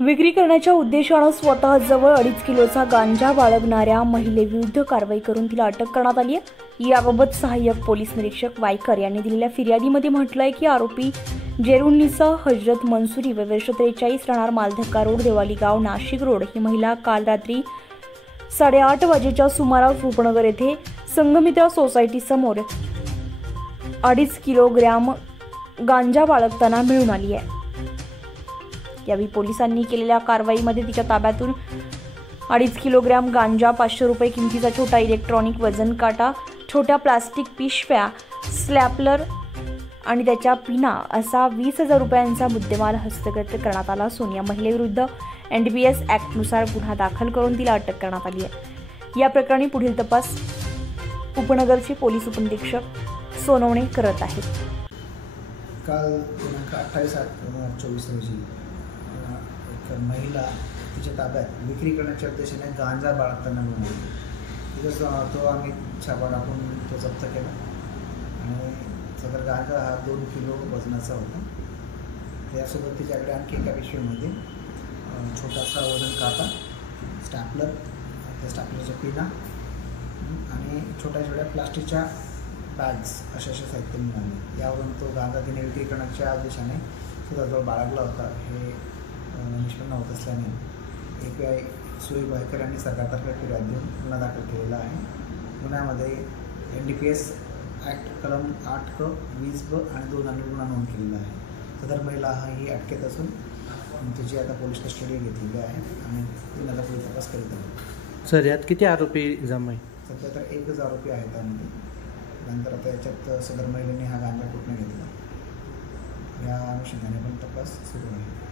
विक्री करण्याच्या उद्देशाने स्वतःजवळ 2.5 किलोचा गांजा बाळगणाऱ्या महिलेविरुद्ध कारवाई करून तिला अटक करण्यात आली आहे। याबाबत सहाय्यक पोलीस निरीक्षक वायकर यांनी दिलेल्या फिर्यादीमध्ये म्हटलं आहे की आरोपी जेरुन्निसा हजरत मंसुरी व वर्ष 43 राहणार मालधक्का रोड देवाली गाव नाशिक रोड ही महिला काल रात्री 8:30 वाजेच्या सुमारास उपनगर येथे संगमित्रा सोसायटी समोर 2.5 किलोग्रॅम गांजा बाळगताना मिळून आली आहे। यावेळी पोलिसांनी केलेल्या कारवाईमध्ये तिच्या ताब्यातून 2.5 किलोग्रॅम गांजा, 500 रुपये किमतीचा छोटा इलेक्ट्रॉनिक वजन काटा, छोट्या प्लास्टिक पिशव्या, स्लॅपलर आणि त्याच्या पिना असा 20,000 रुपयांचा मुद्देमाल हस्तगत करण्यात आला असून या महिलेविरुद्ध NDPS ॲक्टनुसार गुन्हा दाखल करून तिला अटक करण्यात आली आहे। या प्रकरणी पुढील तपास उपनगरचे पोलीस उपनिरीक्षक सोनवणे करत आहेत। काल दिनांक 28/8/2024 रोजी एक महिला तिच्या ताब्यात विक्री करण्याच्या उद्देशाने गांजा बाळगताना मिळाली। तिथं तो आम्ही छापा टाकून तो जप्त केला आणि सदर गांजा हा 2 किलो वजनाचा होता। त्यासोबत तिच्याकडे आणखी एका पिशवीमध्ये छोटासा वजन काटा, स्टॅपलर, त्या स्टॅपलरच्या पिना आणि छोट्या छोट्या प्लास्टिकच्या बॅग्स अशा साहित्य मिळाले। यावरून तो गांजा तिने विक्री करण्याच्या उद्देशाने स्वतःजवळ बाळगला होता हे निष्पन्न होत असल्याने API सुयोग वायकर यांनी सरकारतर्फे फिर्याद देऊन गुन्हा दाखल केलेला आहे। गुन्ह्यामध्ये NDPS ॲक्ट कलम 8(क)(20)(ब) आणि 2 अन्य गुन्हा नोंद केलेला आहे। सदर महिला ही अटकेत असून तिची आता पोलीस कस्टडी घेतलेली आहे आणि गुन्ह्याचा पुढील तपास करीत आहे। सर, यात किती आरोपी जमा आहे? सध्या तर 1च आरोपी आहे त्यामध्ये। नंतर आता याच्यात सदर महिलेने हा गांजा कुठून घेतला या अनुषंगाने पण तपास सुरू आहे।